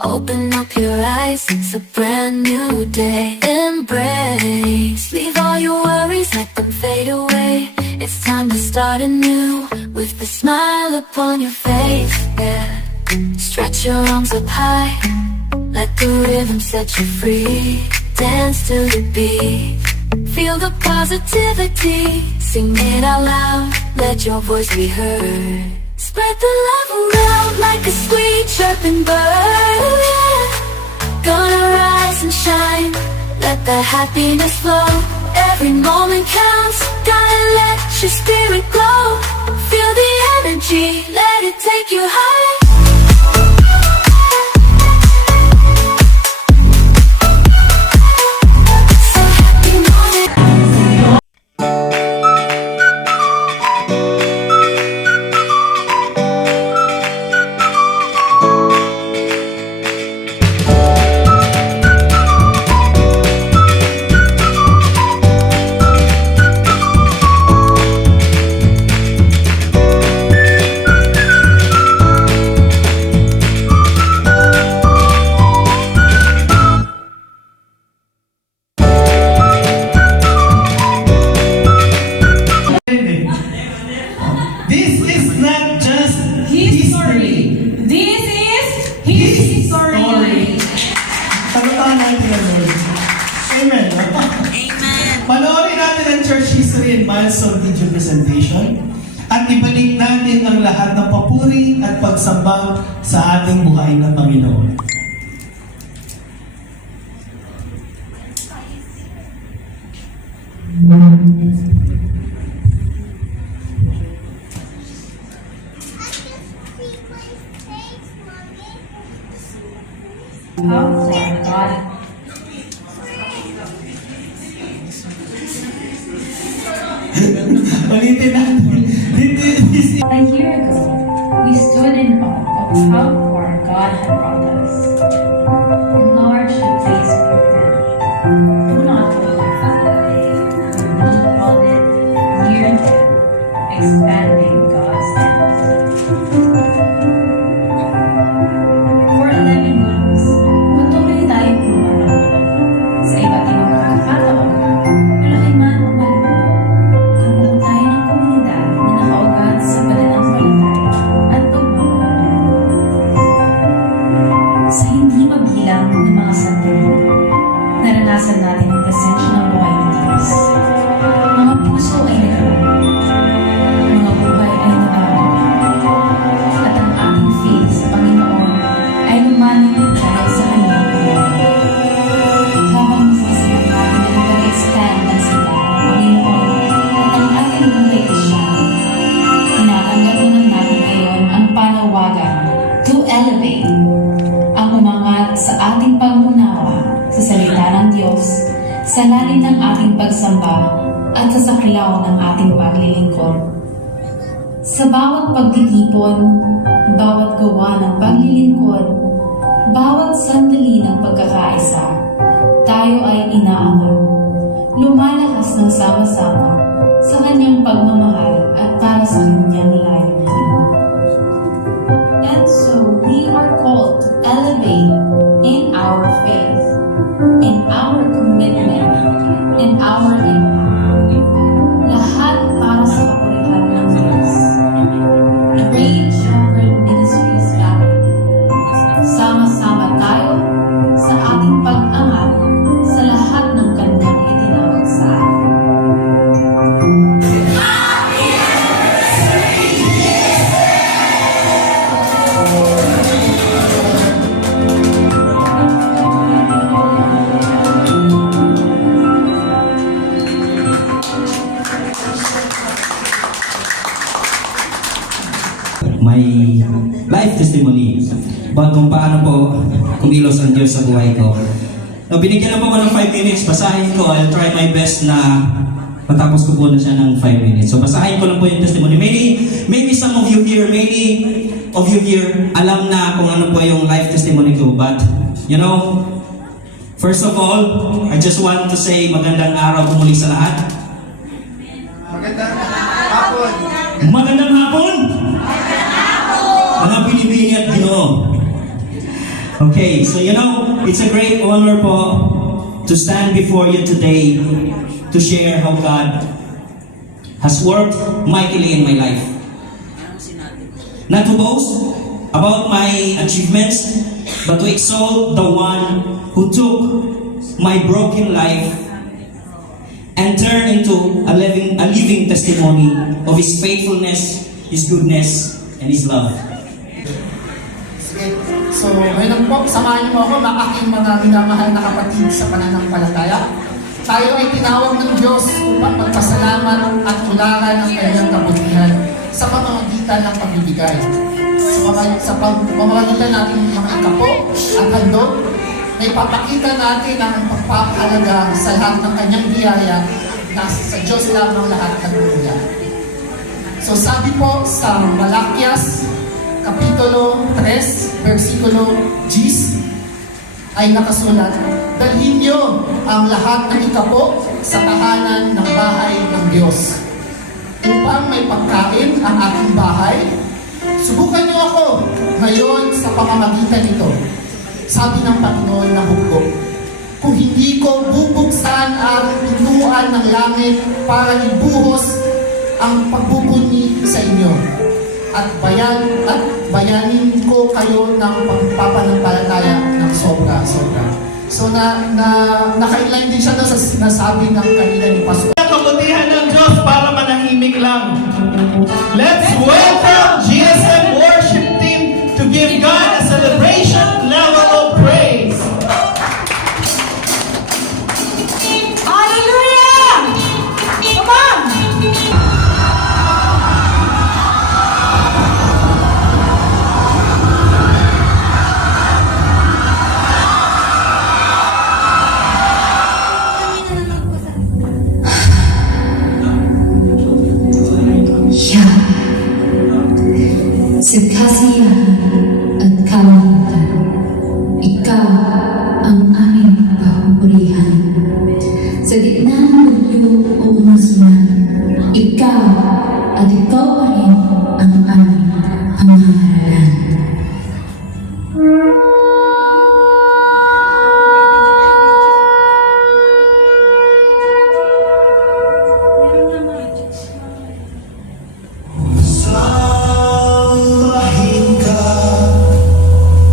Open up your eyes, it's a brand new day. Embrace, leave all your worries, let them fade away. It's time to start anew, with a smile upon your face, yeah. Stretch your arms up high, let the rhythm set you free. Dance to the beat, feel the positivity. Sing it out loud, let your voice be heard. Spread the love around like a sweet chirping bird, yeah. Gonna rise and shine, let the happiness flow. Every moment counts, gotta let your spirit glow. Feel the energy, let it take you high. Amen. Amen. Panoorin natin ang church history and milestone video presentation at ibalik natin ang lahat ng papuri at pagsamba sa ating buhay na Panginoon. Ulitin natin. A year ago, we stood in awe of how far God had brought us. Enlarge the place of your hand. Do not hold it back. We called it Year 10, Expanding God's Tent. For 11 months, patuloy tayong lumalaki. Sa iba't ibang pagkakataon, malaki man o maliit, hanggang tayo ng komunidad na nakaugat sa pananampalataya at pagmamahal. Sa hindi mabilang ng mga sandali, naranasan natin ang presensya ng buhay ng Diyos. Mga puso ay nagkaroon, mga buhay ay nabago, at ang ating faith sa Panginoon ay lumalim dahil sa Kanyang buhay. Habang nasasilang natin ang pag-expand ng sila ng Panginoon at ang ating buhay siya, tinatanggap naman natin ngayon ang panawagan to elevate, ang umangat sa ating pag-unawa sa salita ng Diyos, sa lalim ng ating pagsamba at sa saklaw ng ating paglilingkod. Sa bawat pagtitipon, bawat gawa ng paglilingkod, bawat sandali ng pagkakaisa, tayo ay inaangat, lumalakas ng sama-sama sa kanyang pagmamahal at para sa kanyang layunin. And so, we are called to elevate in our faith, in our commitment, in our impact. Lahat para sa kapurihan ng Diyos. Great Shepherd Ministries family. Sama-sama tayo sa ating pag-angat sa lahat about kung paano po kumilos ang Diyos sa buhay ko. So, binigyan na po ako ng 5 minutes. Basahin ko. I'll try my best na matapos ko po na siya ng 5 minutes. So, basahin ko lang po yung testimony. Maybe some of you here, alam na kung ano po yung life testimony ko. But, you know, first of all, I just want to say magandang araw po muli sa lahat. Magandang hapon. Magandang hapon! Mga Pilipini at Ginoo. Okay, so you know, it's a great honor po to stand before you today to share how God has worked mightily in my life. Not to boast about my achievements, but to exalt the one who took my broken life and turned into a living testimony of His faithfulness, His goodness, and His love. So, ngayon po, samahan niyo ako na aking mga minamahal na kapatid sa pananampalataya. Tayo ay tinawag ng Diyos upang magpasalamat at tularan ang kanyang kabutihan sa pamamagitan ng pagbibigay. Sa pamamagitan natin ng mga ikapo at handog, ay papakita natin ang pagpapahalaga sa lahat ng kanyang biyaya na sa Diyos lamang lahat nagmumula. So sabi po sa Malakias, Kapitulo 3, versikulo 10, ay nakasulat, dalhin niyo ang lahat ng ikapo sa tahanan ng bahay ng Diyos. Upang may pagkain ang aking bahay, subukan niyo ako ngayon sa pamamagitan nito. Sabi ng Panginoon na hukbo, kung hindi ko bubuksan ang pintuan ng langit para ibuhos ang pagbubuni sa inyo, at bayanin ko kayo ng pagpapanampalataya ng sobra-sobra. So naka-inline din siya sa sinasabi ng kanina ni Pastor. Kabutihan ng Diyos para manahimik lang. Let's welcome GSM worship team to give God a celebration level of praise. Hallelujah! Come on! Sa kasiyahan at kalangitan, ikaw ang aming papurihan. Sa gitna ng bagyo o umuslan, ikaw at ikaw pa rin ang aming pangangaralan. Sambahin ka,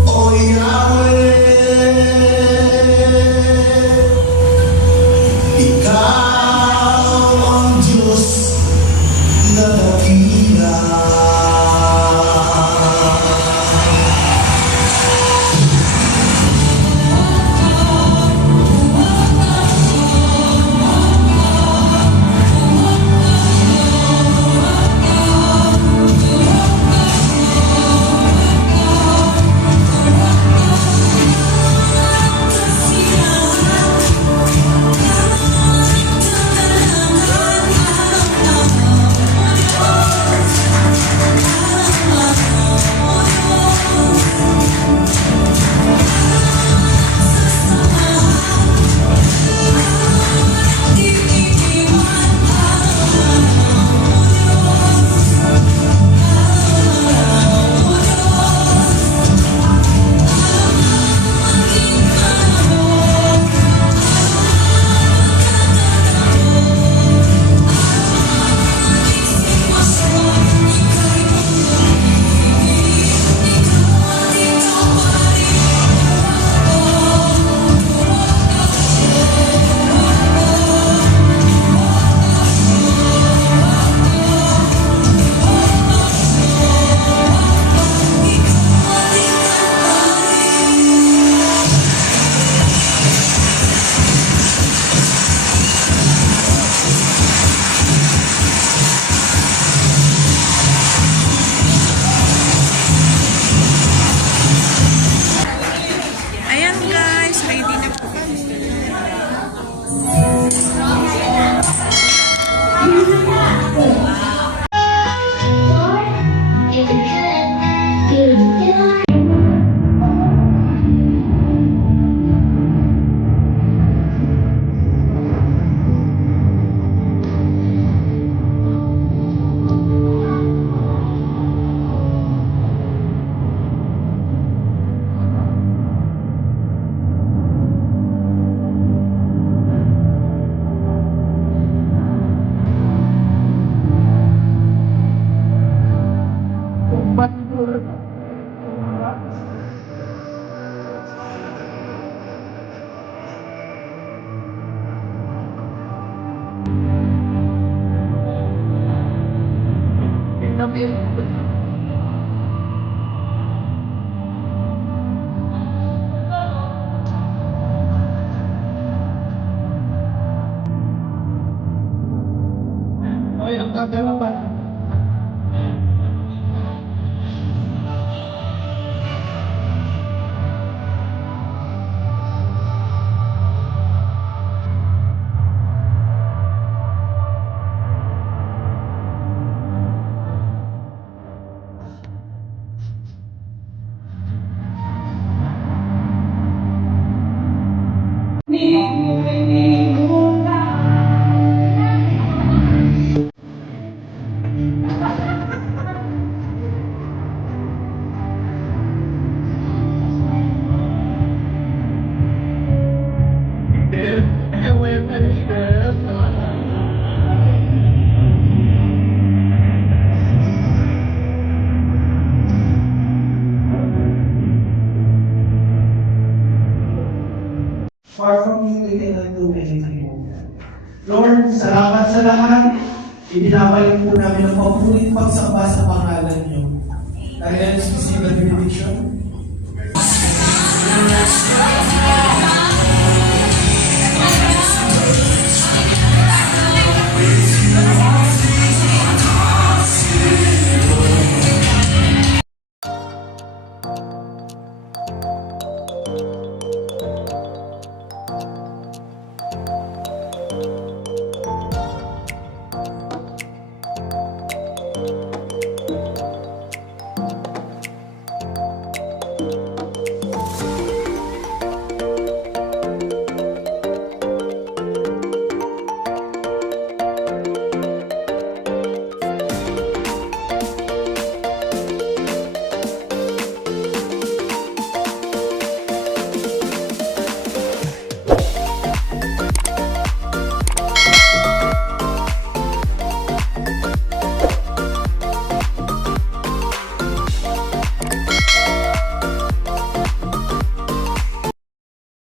O Yahweh. Ikaw ang Diyos na dakila. Far from you, we cannot do anything. Lord, salamat sa lahat. Ibinabalik po namin ang papulit pagsamba sa pangalan niyo. Dahil sa benediction,